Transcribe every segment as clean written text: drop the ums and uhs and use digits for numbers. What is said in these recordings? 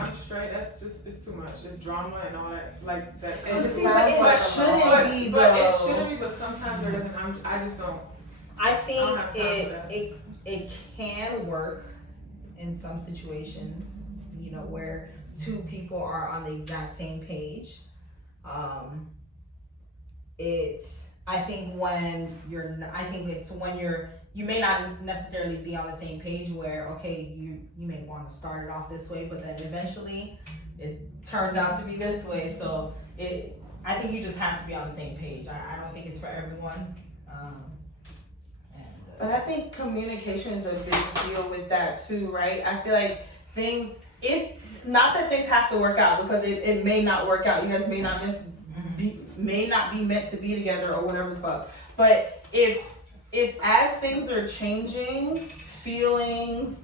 I'm straight. That's just, it's too much. It's drama and all that, like that. It shouldn't be, but it shouldn't be. But sometimes there isn't. I just don't. I think it can work in some situations, you know, where two people are on the exact same page. I think it's when you may not necessarily be on the same page where, okay, you may want to start it off this way, but then eventually it turns out to be this way. So I think you just have to be on the same page. I don't think it's for everyone. But I think communication is a big deal with that too, right? I feel like not that things have to work out, because it may not work out. You guys may not be meant to be together or whatever the fuck. But if as things are changing, feelings,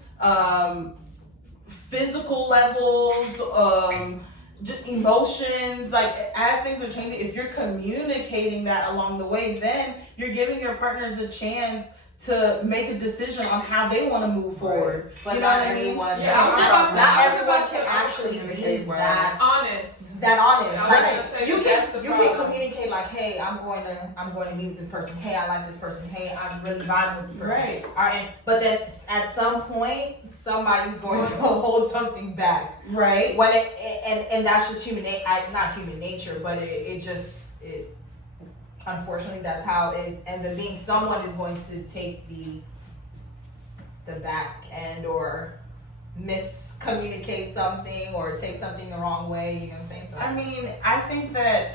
physical levels, emotions, like as things are changing, if you're communicating that along the way, then you're giving your partners a chance to make a decision on how they want to move forward. But you know what I mean? Not everyone can actually be that honest. Like you can communicate like, hey, I'm going to meet with this person. Hey, I like this person. Hey, I'm really vibing with this person. Right. All right. But then at some point, somebody's going to hold something back. Right. When and that's just not human nature, but it unfortunately, that's how it ends up being. Someone is going to take the back end or miscommunicate something or take something the wrong way. You know what I'm saying? So I mean, I think that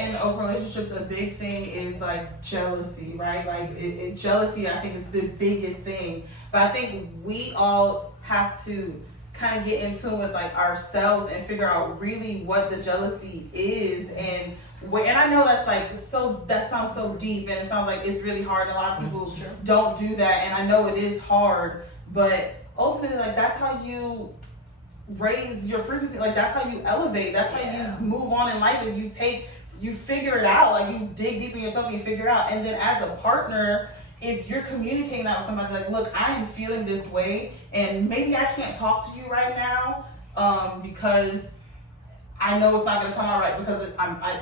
in open relationships, a big thing is like jealousy, right? Like jealousy, I think is the biggest thing. But I think we all have to kind of get into it with like ourselves and figure out really what the jealousy is and I know that's like that sounds so deep and it sounds like it's really hard and a lot of people don't do that, and I know it is hard, but ultimately like that's how you raise your frequency, like that's how you elevate, that's how you move on in life, is you figure it out, like you dig deep in yourself and you figure it out. And then as a partner, if you're communicating that with somebody, like, look, I am feeling this way and maybe I can't talk to you right now because I know it's not gonna come out right because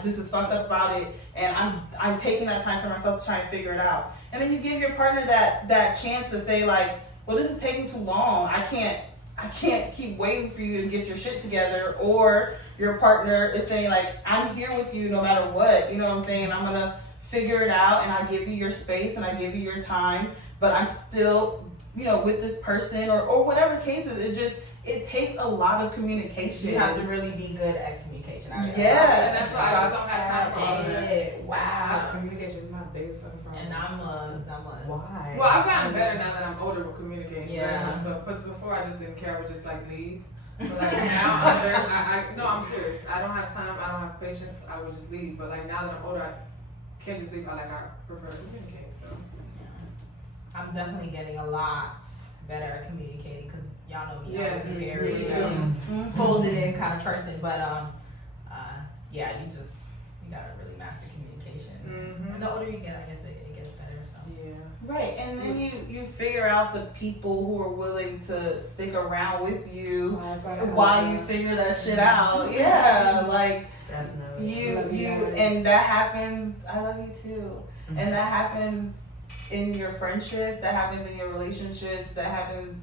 this is fucked up about it, and I'm taking that time for myself to try and figure it out. And then you give your partner that chance to say like, well, this is taking too long. I can't keep waiting for you to get your shit together. Or your partner is saying like, I'm here with you no matter what. You know what I'm saying? I'm gonna figure it out, and I give you your space and I give you your time, but I'm still, with this person or whatever the case is. It takes a lot of communication. You have to really be good at communication. Yes. And that's why I just don't have time for all of this. Wow. Communication is my biggest fucking problem. And I'm a why? Well, I've gotten better now that I'm older with communicating. Yeah. Because before I just didn't care. I would just like leave. But like now, I'm serious. I don't have time. I don't have patience. I would just leave. But like now that I'm older, I can't just leave. I prefer to communicate. So. Yeah. I'm definitely getting a lot better at communicating because y'all know me. Yes, I was very hold it in kind of person, but you gotta really master communication. And the older you get, I guess it gets better. So right, and then you figure out the people who are willing to stick around with you while you figure that shit out. Yeah, like definitely. And that happens. I love you too, and that happens in your friendships, that happens in your relationships, that happens,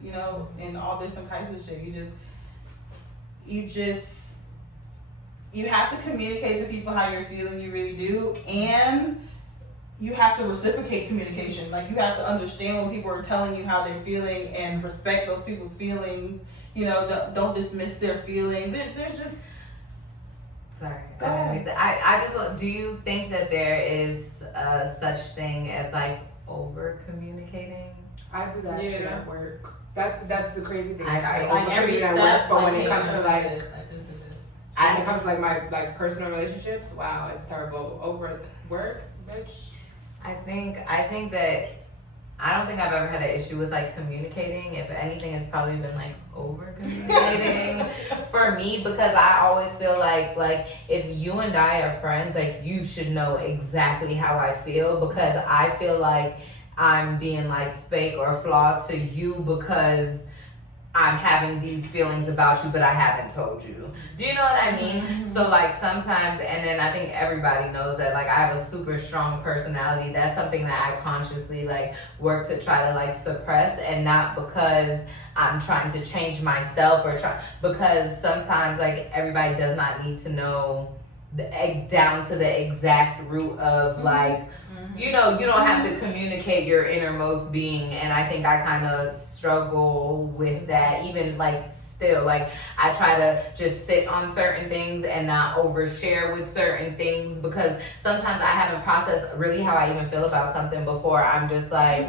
in all different types of shit. You have to communicate to people how you're feeling, you really do, and you have to reciprocate communication. Like, you have to understand when people are telling you how they're feeling and respect those people's feelings. Don't dismiss their feelings. There's just... Sorry. I just, do you think that there is such thing as like over communicating? I do that shit at work. That's the crazy thing. I over every step, at work, but when it comes to like this, I just did this. When it comes to like my personal relationships, wow, it's terrible. Over at work, bitch. I think that I don't think I've ever had an issue with like communicating. If anything, it's probably been like over communicating for me, because I always feel like if you and I are friends, like you should know exactly how I feel, because I feel like I'm being like fake or flawed to you because I'm having these feelings about you, but I haven't told you. Do you know what I mean? Mm-hmm. So like sometimes, and then I think everybody knows that like I have a super strong personality. That's something that I consciously like work to try to like suppress, and not because I'm trying to change myself because sometimes like everybody does not need to know down to the exact root of like, you know, you don't have to communicate your innermost being. And I think I kind of struggle with that, even like still, like I try to just sit on certain things and not overshare with certain things, because sometimes I haven't processed really how I even feel about something before I'm just like,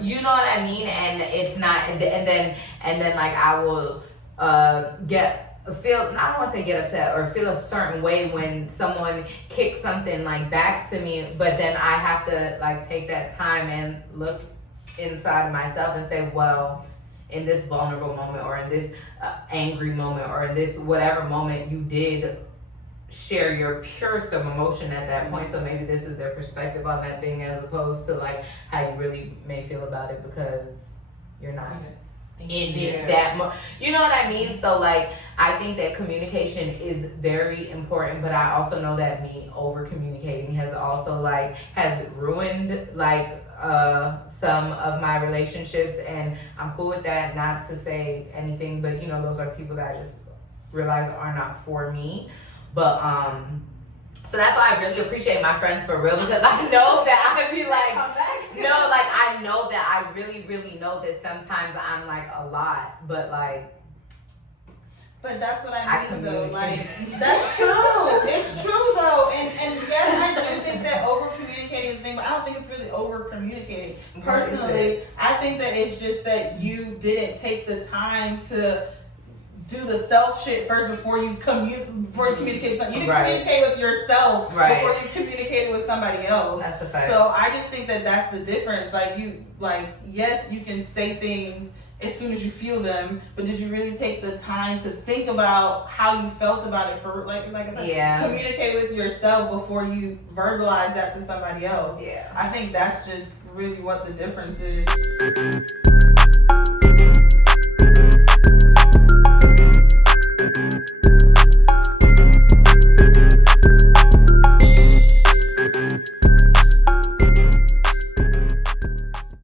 you know what I mean? And it's not, and then like I will I don't want to say get upset or feel a certain way when someone kicks something like back to me, but then I have to like take that time and look inside of myself and say, well, in this vulnerable moment, or in this angry moment, or in this whatever moment, you did share your purest of emotion at that point. So maybe this is their perspective on that thing, as opposed to like how you really may feel about it because you're not in it that much. You know what I mean? So like I think that communication is very important, but I also know that me over communicating has also like has ruined like some of my relationships, and I'm cool with that. Not to say anything, but you know, those are people that I just realize are not for me. But so that's why I really appreciate my friends for real, because I know that I'd be like, no, like I know that I really, really know that sometimes I'm like a lot, but like. But that's what I mean though, like, that's true. It's true though, and yes, I do think that over communicating is a thing, but I don't think it's really over communicating. Personally, I think that it's just that you didn't take the time to do the self shit first before you communicate something. You didn't communicate with yourself before you communicated with somebody else. That's a fact. So I just think that that's the difference. Yes, you can say things as soon as you feel them, but did you really take the time to think about how you felt about it, for like I said, communicate with yourself before you verbalize that to somebody else? Yeah. I think that's just really what the difference is.